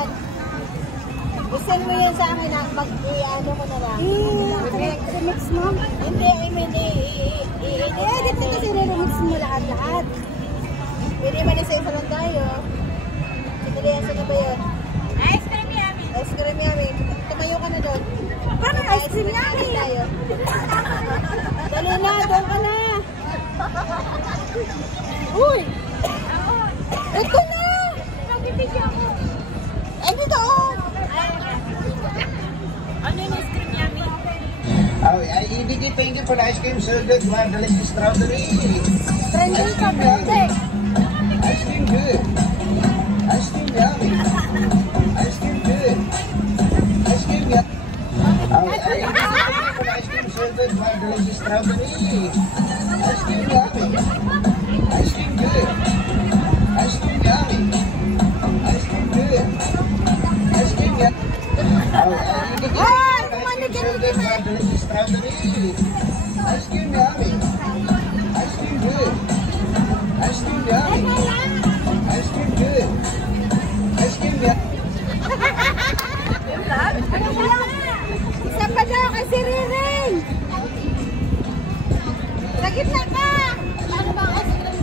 yan. I-send mo yan sa akin na mag-i-ano mo na lang. Remix mo? Hindi, I mean, dito kasi remix mo lahat-lahat. Pwede man na sa isa lang tayo. Sige, asan na ba yun? Ice cream yummy. Ice cream yummy. Tumayo ka na doon. Paano ice cream yummy? Dali na, doon ka na. Uy! Ito na! Nagbibigyan ako. Ano doon? Ano yung ice cream yummy? Oh, Ibigay, thank you for the ice cream. So good. Wow, delicious strawberry. Trending sa trending. Ice cream good. Ice cream yummy. Ice cream good. Ice cream yummy. Oh, Ibigay, thank you for the ice cream. So good. Wow, delicious strawberry. Ice cream yummy. Ice cream good. Ice cream yummy. Ice cream good. Ice cream yummy. Oh, Ibigay, so good. Wow, delicious strawberry. Ice cream yummy. Ice cream good. Ice cream yummy. Ice cream good. Ice cream yummy. Isa pa daw kasi Riring. Sa gitna ka. Ano ba ice cream?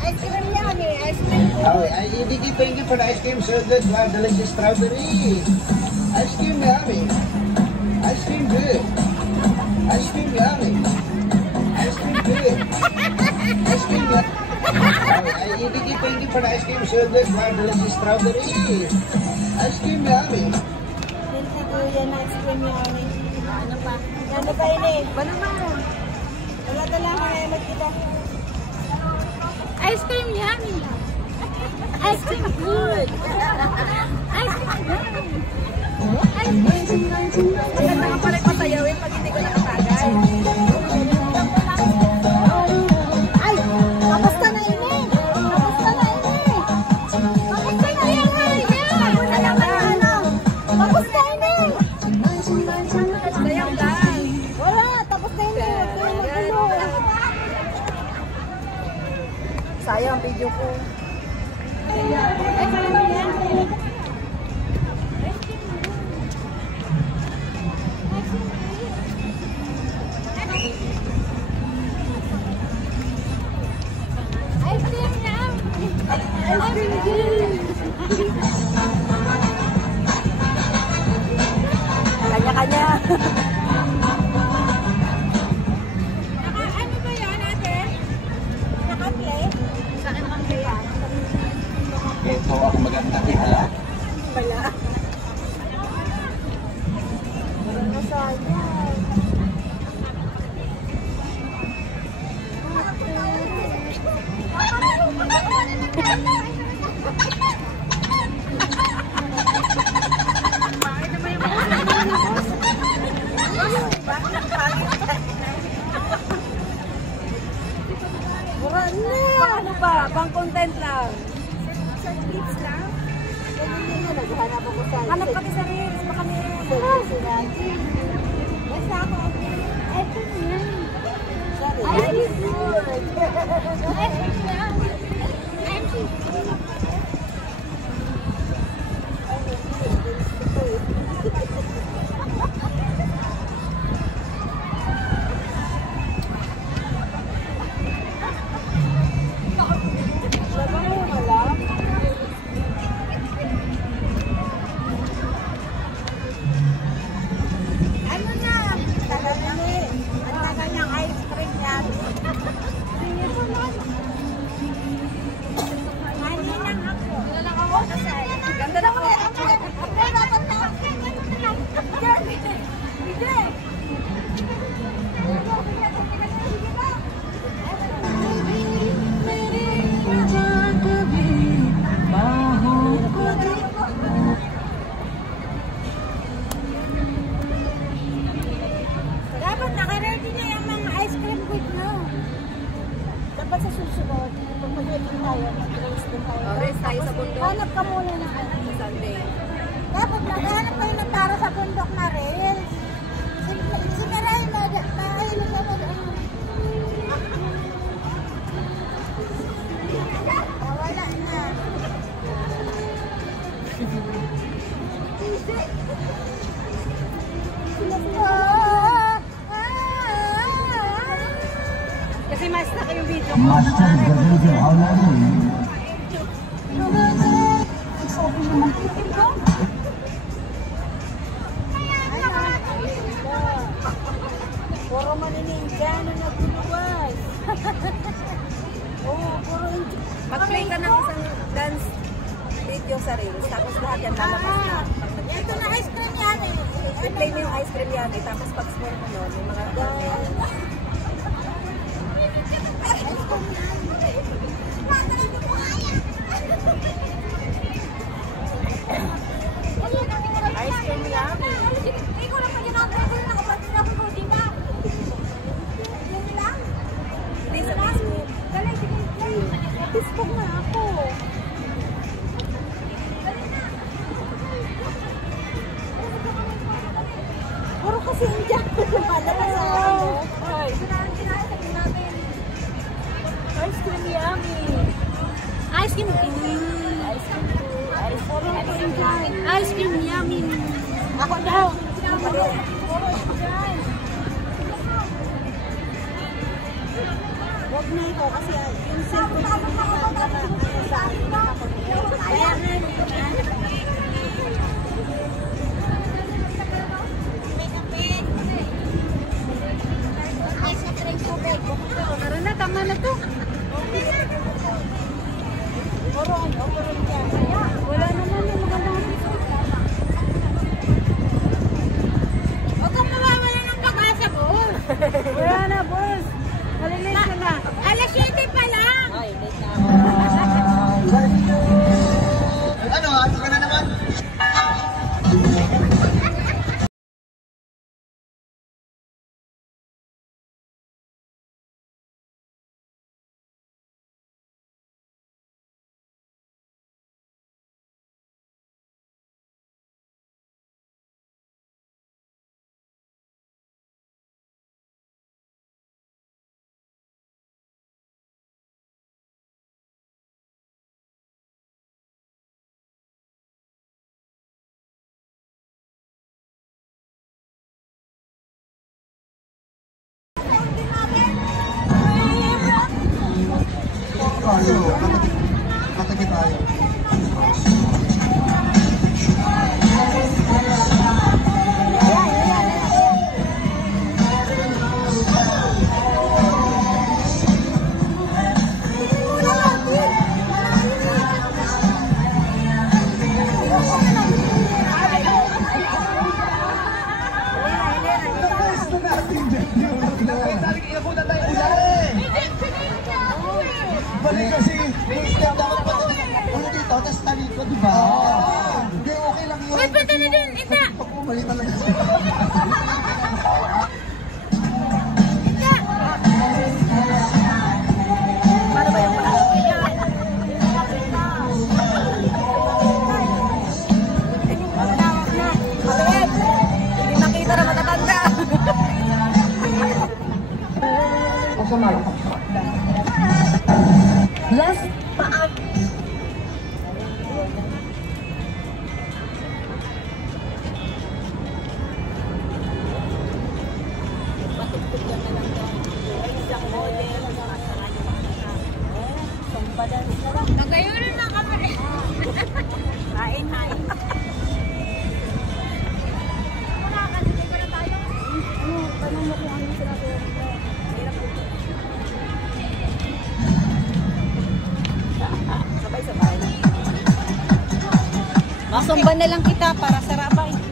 Ice cream yummy. Ice cream. Oh, Ibigay, thank you for the ice cream. So good. Wow, delicious strawberry. Ice cream yummy. Ice cream good. Ice cream yummy. Ice cream good. Ice cream yummy. Oh, Ibigay, thank you for the ice cream. So good. Wow, delicious strawberry. Ice cream yummy. Hindi ko yan ice cream yummy. Ano pa? Ano pa yun eh? Ba naman? Wala na lang kaya magkita. Ice cream yummy. Ice cream good. Ice cream yummy. Ice cream. Maganda ka pala pasayawin pag hindi ko nakatagal. Ay! Kamusta na ini? Kamusta na ini? Kamusta na yan, Maria? Wala na ba ano? Kamusta ini? Kamusta yung dan? Wala! Tapos na ini. Sayang video ko. Ice cream yummy. Ice cream yummy. Ice cream good. Kanya-kanya. Ano ba yan, ate? Naka-play? Sa akin bang kaya? Ito ako maganda. Hala. Wala. Wala na sayang. Ano ba? Pang content lang. Sa kids lang? Ganyan yun. Naghanap ako sa... Hanap kami sa reels. Baka may... Basta ako. Ito na. Sorry. Ay, good. Ay, Ano na? Tagal na eh. Ang tagal niyang ice cream yan. Maninang ako. lang ako. Ganda na ako. Dapat naka-ready na yung mga ice cream with no. Dapat sa susunod, pag mag-ready tayo, mag-race din tayo. Race tayo sa bundok. Hanap ka muna ng ano. Sa Sunday. Dapat maghanap kayo ng para sa bundok na rails. Sinaray mo, dahil mo mo doon. Wala na. Kasi mas na kayong video ko. Master Gabriel Aulani. Puro maninigan na nagluluwas. Oo, puro Mag-play ka ng isang dance video sa Reels, tapos lahat yan lalabas na. ito na ice cream yan eh. I-play mo yung ice cream yan eh, tapos pag-scroll mo yun, yung mga Ice cream yan. Ikaw na pa yun ang pwede na kapatid ako ko, di ba? Yan lang. hindi sa Facebook. Dali, sige, play. Facebook na ako. Puro kasi Indian. Malabas sa ano. Ice cream yummy. Ice cream. Ice cream yummy. Ako daw. Puro Indian. Huwag na ito kasi yung cellphone ko sa akin ako. Kaya Tara na, tama na to. puro Indian. Wala naman yung magandang Huwag kang mawawala ng pag-asa, boss. Wala na, boss. Malilate ka na. Alas 7 pa lang. Ano, ato ka na naman? Tayo, katakit tayo. Balik kasi, first time dapat pa ano dito, tapos talikod, di ba? Hindi, okay lang yun. Wait, pwede na dun, isa. Pag umali talaga siya. Para ba yung mga hindi makita na matatanda. Last paak. Nagayunan na kami. Hain. Tanong mo kung ano sinabi ko. Sabay-sabay. Masumban na lang kita para sa rabay.